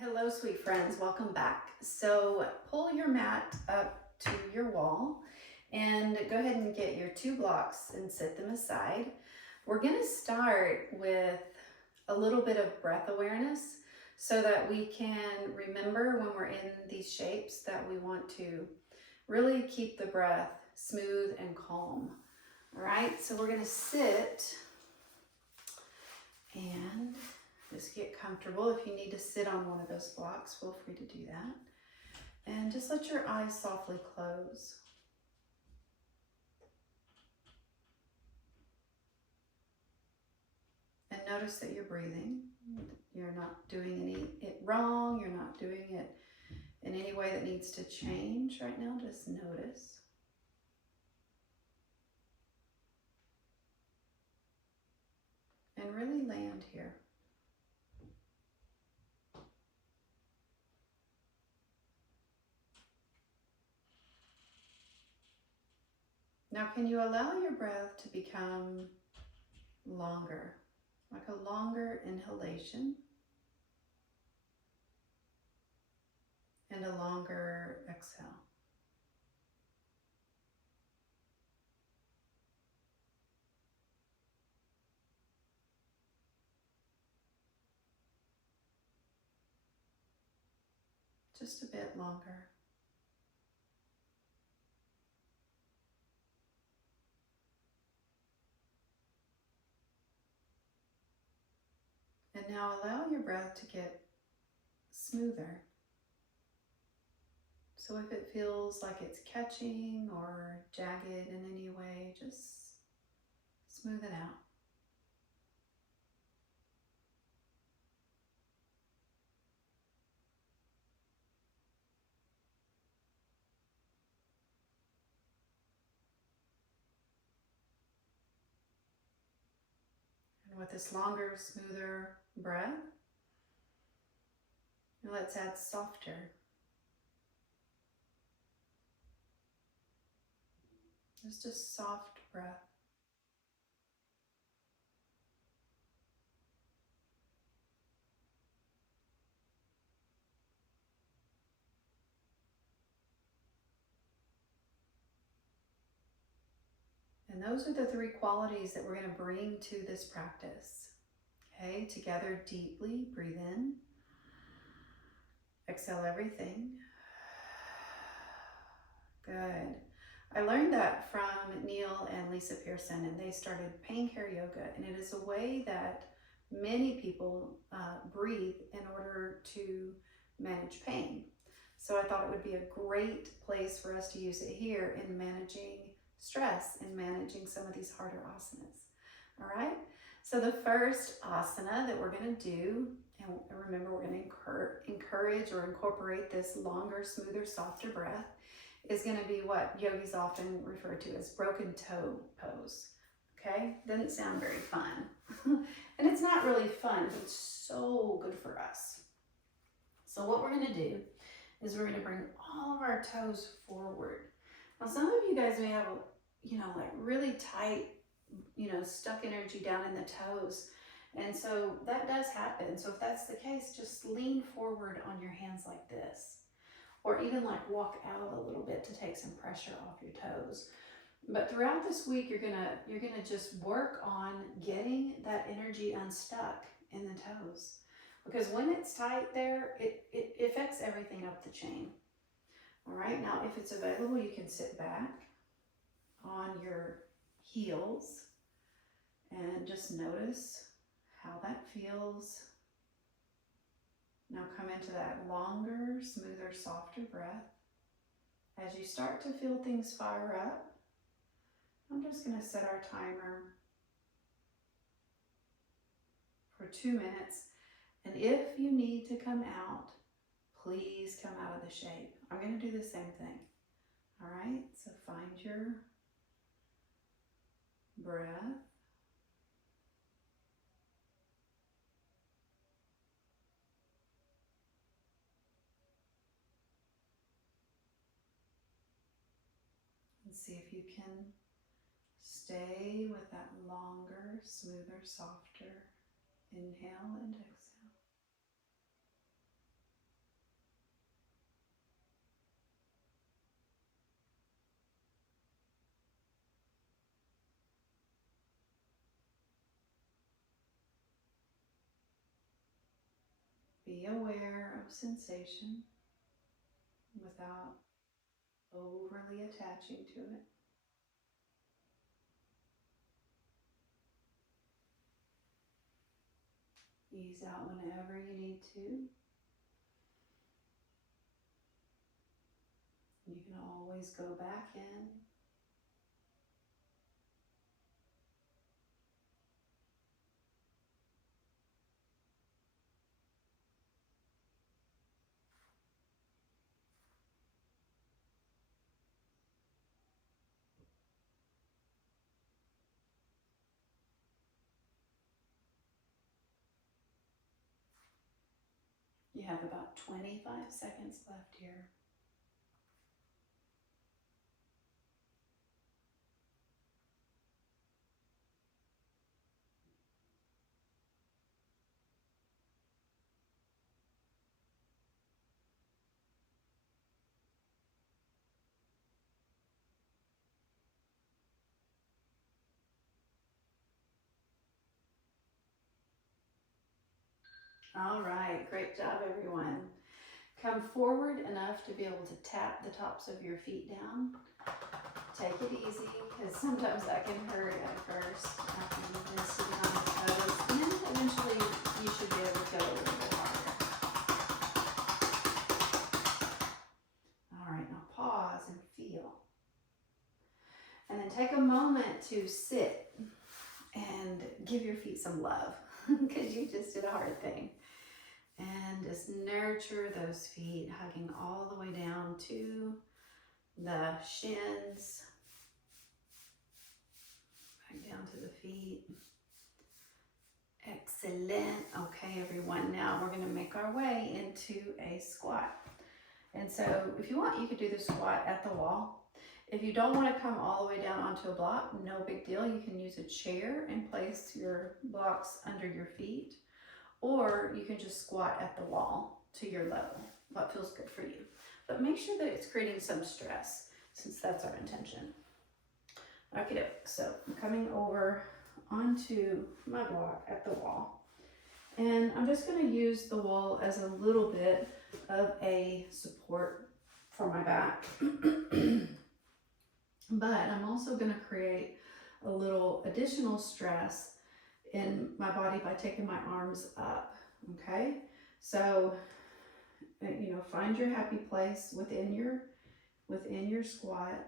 Hello, sweet friends. Welcome back. So pull your mat up to your wall and go ahead and get your 2 blocks and set them aside. We're going to start with a little bit of breath awareness so that we can remember when we're in these shapes that we want to really keep the breath smooth and calm. All right, so we're going to sit and just get comfortable. If you need to sit on one of those blocks, feel free to do that. And just let your eyes softly close. And notice that you're breathing. You're not doing it wrong. You're not doing it in any way that needs to change right now. Just notice. And really land here. Now, can you allow your breath to become longer, like a longer inhalation and a longer exhale? Just a bit longer. And now allow your breath to get smoother. So if it feels like it's catching or jagged in any way, just smooth it out. And with this longer, smoother breath, let's add softer. Just a soft breath. And those are the 3 qualities that we're going to bring to this practice. Okay, together deeply, breathe in. Exhale everything. Good. I learned that from Neil and Lisa Pearson, and they started Pain Care Yoga, and it is a way that many people breathe in order to manage pain. So I thought it would be a great place for us to use it here in managing stress and managing some of these harder asanas. All right, so the first asana that we're going to do, and remember we're going to encourage or incorporate this longer, smoother, softer breath, is going to be what yogis often refer to as broken toe pose. Okay, doesn't sound very fun. And it's not really fun, but it's so good for us. So what we're going to do is we're going to bring all of our toes forward. Now, some of you guys may have, like really tight, stuck energy down in the toes. And so that does happen. So if that's the case, just lean forward on your hands like this. Or even like walk out a little bit to take some pressure off your toes. But throughout this week, you're gonna just work on getting that energy unstuck in the toes. Because when it's tight there, it affects everything up the chain. All right, now if it's available, you can sit back on your heels and just notice how that feels. Now come into that longer, smoother, softer breath. As you start to feel things fire up, I'm just going to set our timer for 2 minutes. And if you need to come out, please come out of the shape. I'm going to do the same thing. All right, so find your breath. And see if you can stay with that longer, smoother, softer inhale and exhale. Be aware of sensation without overly attaching to it. Ease out whenever you need to. You can always go back in. You have about 25 seconds left here. All right, great job, everyone. Come forward enough to be able to tap the tops of your feet down. Take it easy, because sometimes that can hurt at first after you've been sitting on the toes, and then eventually you should be able to go a little bit harder. All right, now pause and feel. And then take a moment to sit and give your feet some love, because you just did a hard thing. And just nurture those feet, hugging all the way down to the shins, back down to the feet. Excellent. Okay, everyone, now we're going to make our way into a squat. And so if you want, you could do the squat at the wall. If you don't want to come all the way down onto a block, no big deal. You can use a chair and place your blocks under your feet. Or you can just squat at the wall to your level, what feels good for you. But make sure that it's creating some stress, since that's our intention. Okay, so I'm coming over onto my block at the wall. And I'm just gonna use the wall as a little bit of a support for my back. But I'm also gonna create a little additional stress in my body by taking my arms up. Okay, so find your happy place within your squat,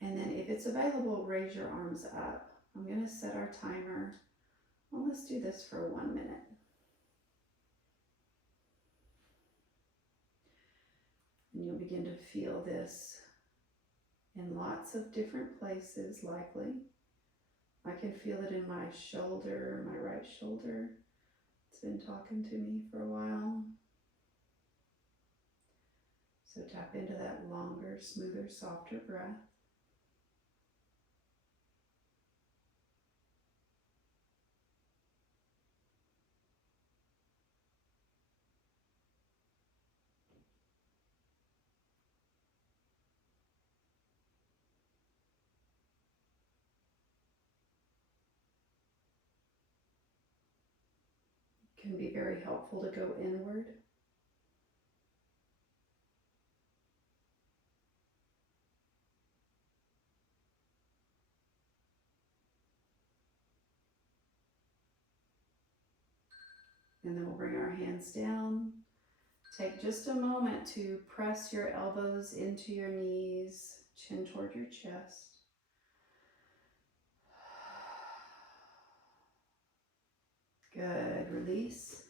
and then if it's available, raise your arms up. I'm going to set our timer. Well, let's do this for 1 minute. And you'll begin to feel this in lots of different places, likely. I can feel it in my shoulder, my right shoulder. It's been talking to me for a while. So tap into that longer, smoother, softer breath. It can be very helpful to go inward. And then we'll bring our hands down. Take just a moment to press your elbows into your knees, chin toward your chest. Good, release.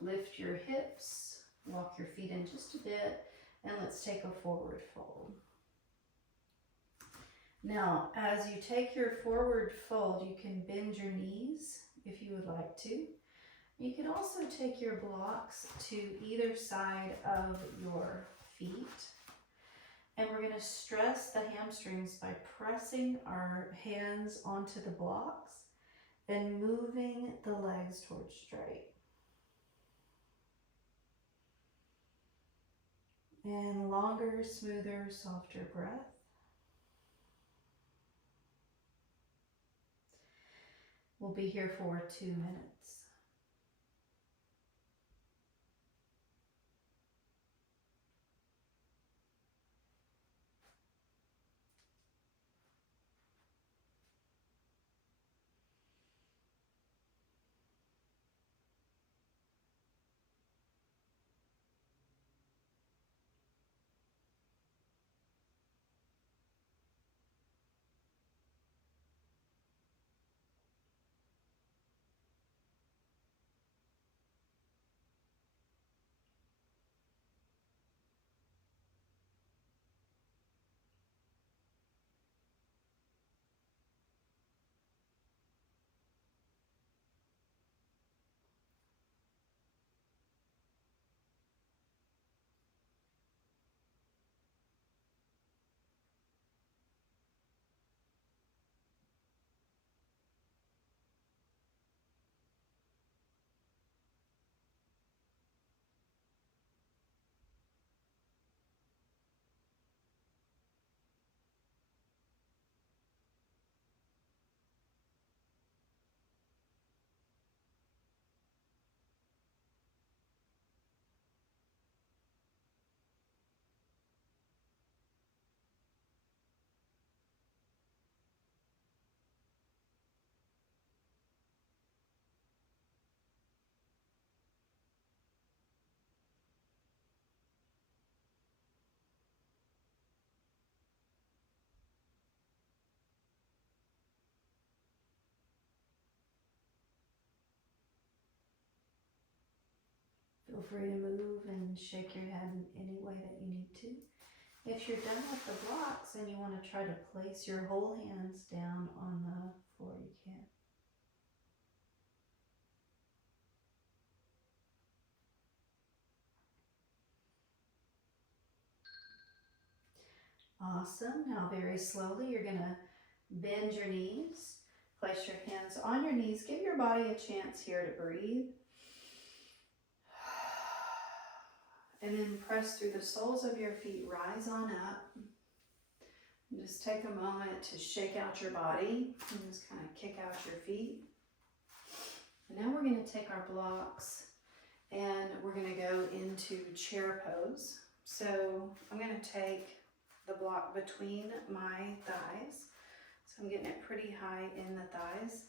Lift your hips, walk your feet in just a bit, and let's take a forward fold. Now, as you take your forward fold, you can bend your knees if you would like to. You can also take your blocks to either side of your feet. And we're going to stress the hamstrings by pressing our hands onto the blocks and moving the legs towards straight. And longer, smoother, softer breath. We'll be here for 2 minutes. free to move and shake your head in any way that you need to. If you're done with the blocks and you want to try to place your whole hands down on the floor, you can. Awesome. Now very slowly you're going to bend your knees. Place your hands on your knees. Give your body a chance here to breathe. And then press through the soles of your feet. Rise on up. And just take a moment to shake out your body. And just kind of kick out your feet. And now we're going to take our blocks and we're going to go into chair pose. So I'm going to take the block between my thighs. So I'm getting it pretty high in the thighs.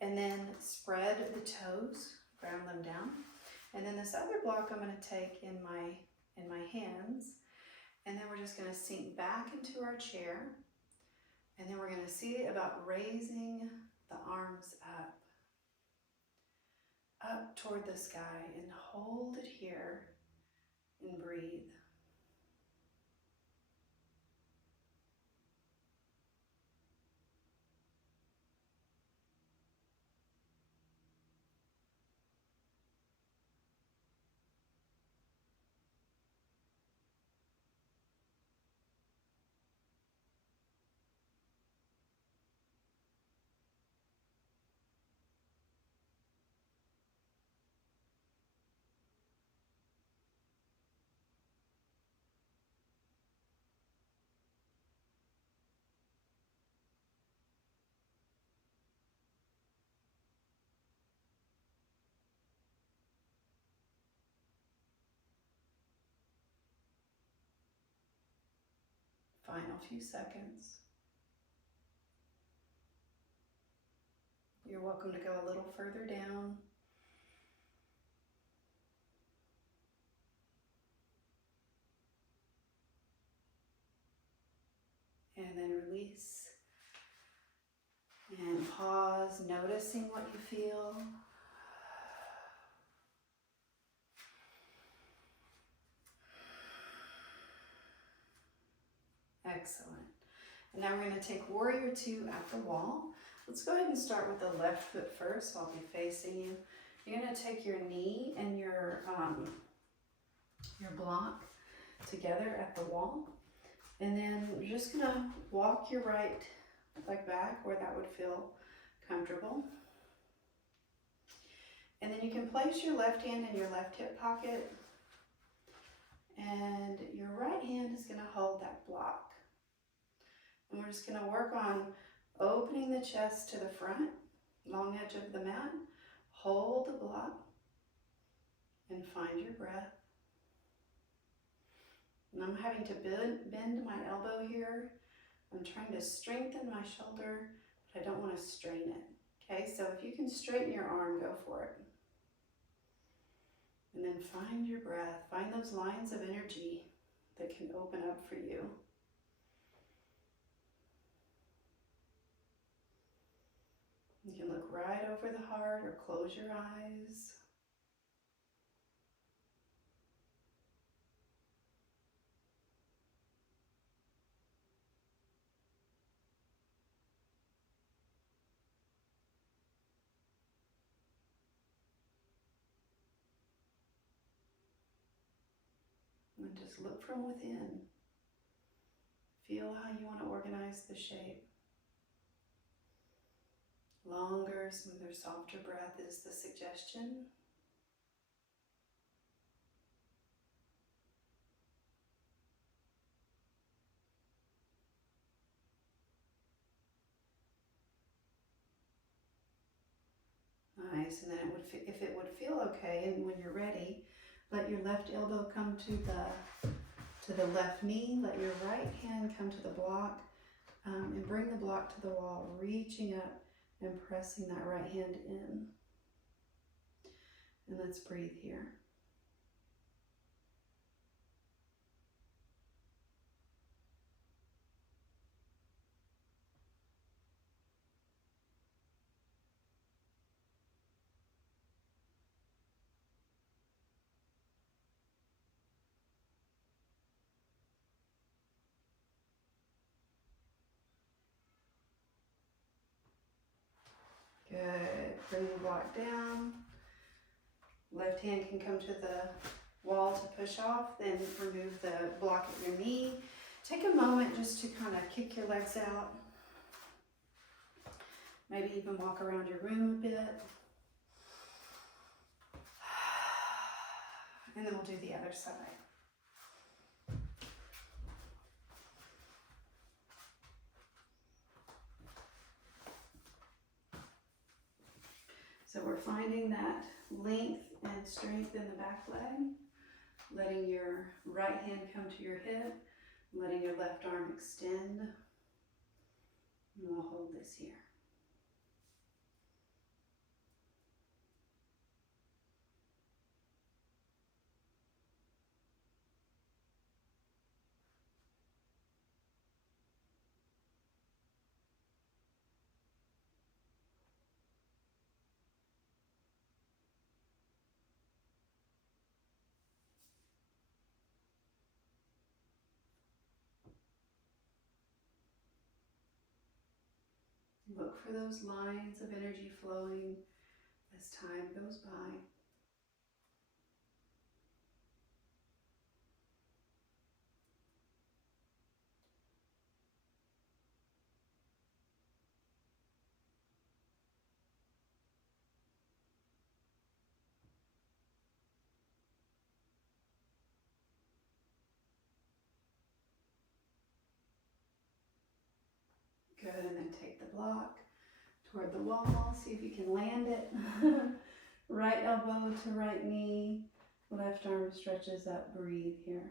And then spread the toes, ground them down. And then this other block I'm going to take in my hands. And then we're just going to sink back into our chair. And then we're going to see about raising the arms up toward the sky, and hold it here and breathe. Final few seconds. You're welcome to go a little further down. And then release. And pause, noticing what you feel. Excellent. And now we're going to take Warrior Two at the wall. Let's go ahead and start with the left foot first. So I'll be facing you. You're going to take your knee and your block together at the wall. And then you're just going to walk your right leg back where that would feel comfortable. And then you can place your left hand in your left hip pocket. And your right hand is going to hold that block. And we're just going to work on opening the chest to the front, long edge of the mat. Hold the block and find your breath. And I'm having to bend my elbow here. I'm trying to strengthen my shoulder, but I don't want to strain it. Okay, so if you can straighten your arm, go for it. And then find your breath. Find those lines of energy that can open up for you. You can look right over the heart or close your eyes. And just look from within. Feel how you want to organize the shape. Longer, smoother, softer breath is the suggestion. Nice, and then if it would feel okay, and when you're ready, let your left elbow come to the left knee. Let your right hand come to the block, and bring the block to the wall, reaching up and pressing that right hand in. And let's breathe here. Good. Bring the block down. Left hand can come to the wall to push off, then remove the block at your knee. Take a moment just to kind of kick your legs out. Maybe even walk around your room a bit. And then we'll do the other side. So we're finding that length and strength in the back leg, letting your right hand come to your hip, letting your left arm extend, and we'll hold this here. Look for those lines of energy flowing as time goes by. Good, and then take the block toward the wall. See if you can land it. Right elbow to right knee. Left arm stretches up. Breathe here.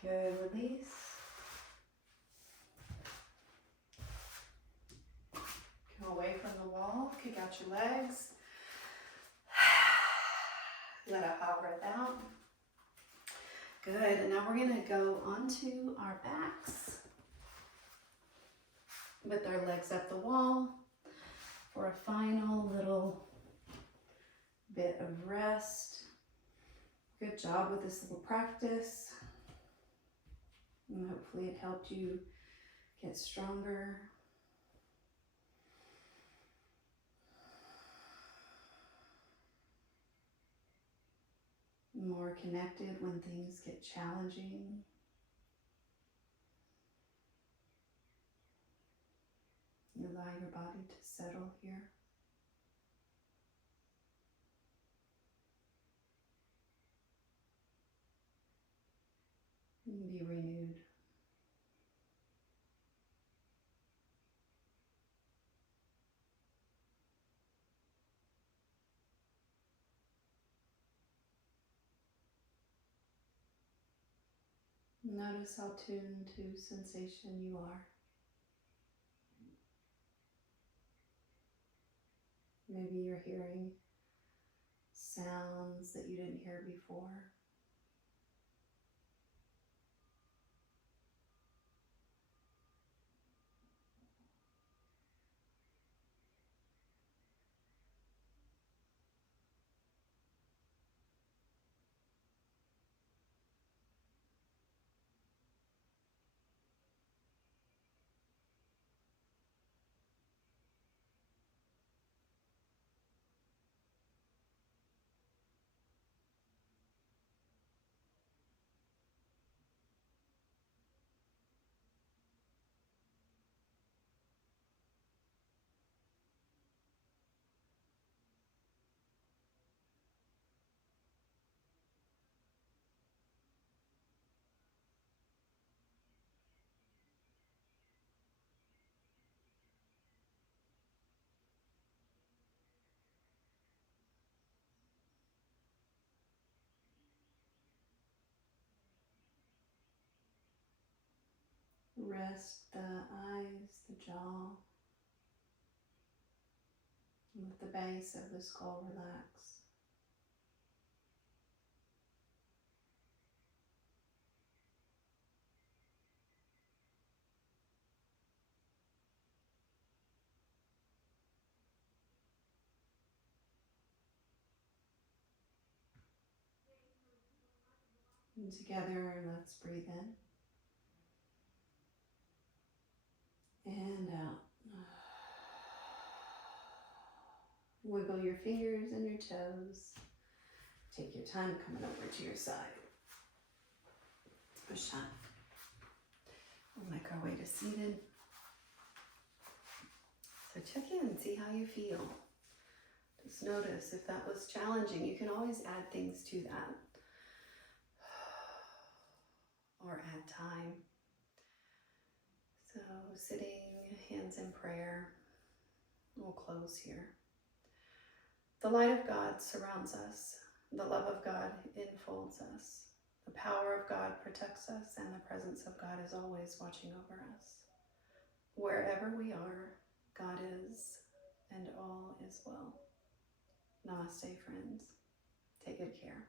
Good, release. Come away from the wall, kick out your legs. Let a hot breath out. Good, and now we're gonna go onto our backs with our legs up the wall for a final little bit of rest. Good job with this little practice. And hopefully it helped you get stronger. More connected when things get challenging. You allow your body to settle here. And be renewed. Notice how tuned to sensation you are. Maybe you're hearing sounds that you didn't hear before. Rest the eyes, the jaw. Let the base of the skull relax. And together, let's breathe in and out. Wiggle your fingers and your toes. Take your time coming over to your side. Push up. We'll make our way to seated. So check in and see how you feel. Just notice if that was challenging. You can always add things to that. Or add time. So sitting, hands in prayer. We'll close here. The light of God surrounds us. The love of God enfolds us. The power of God protects us, and the presence of God is always watching over us. Wherever we are, God is, and all is well. Namaste, friends. Take good care.